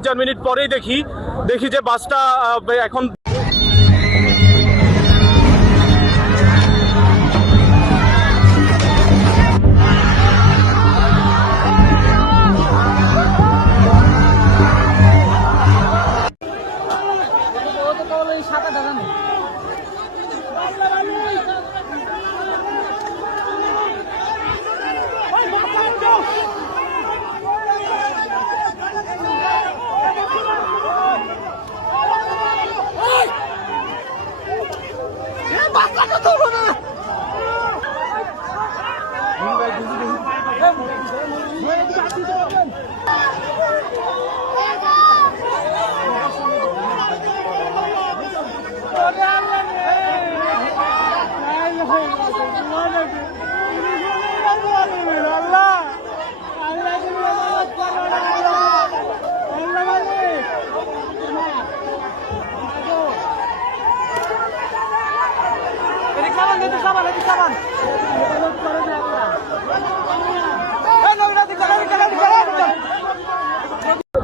3-4 minute পরেই দেখি যে বাসটা এখন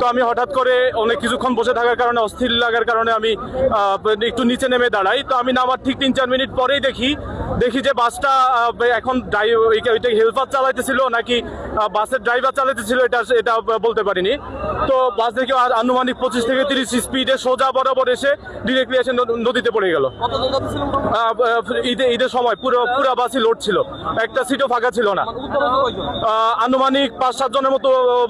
তো আমি হঠাৎ করে অনেক কিছুক্ষণ বসে থাকার কারণে অস্থির লাগার কারণে আমি একটু নিচে নেমে দাঁড়াই। তো আমি নামার ঠিক 3-4 মিনিট পরেই দেখি যে বাসটা এখন হেল্পার চালাইতেছিল নাকি বাসের ড্রাইভার চালাইতেছিল এটা বলতে পারিনি। তো বাস দেখে আনুমানিক 25 থেকে 30 স্পিডে সোজা বরাবর এসে ডিরেক্টলি এসে নদীতে পড়ে গেল। ঈদের সময় পুরো বাসই লোড ছিল, একটা সিটও ফাঁকা ছিল না। আনুমানিক 5-7 জনের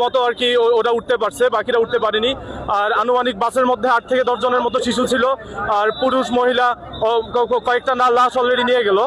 মতো আর কি ওরা উঠতে পারছে, বাকিরা উঠতে পারেনি। আর আনুমানিক বাসের মধ্যে 8 থেকে 10 জনের মতো শিশু ছিল, আর পুরুষ মহিলা কয়েকটা লাশ অলরেডি নিয়ে গেল।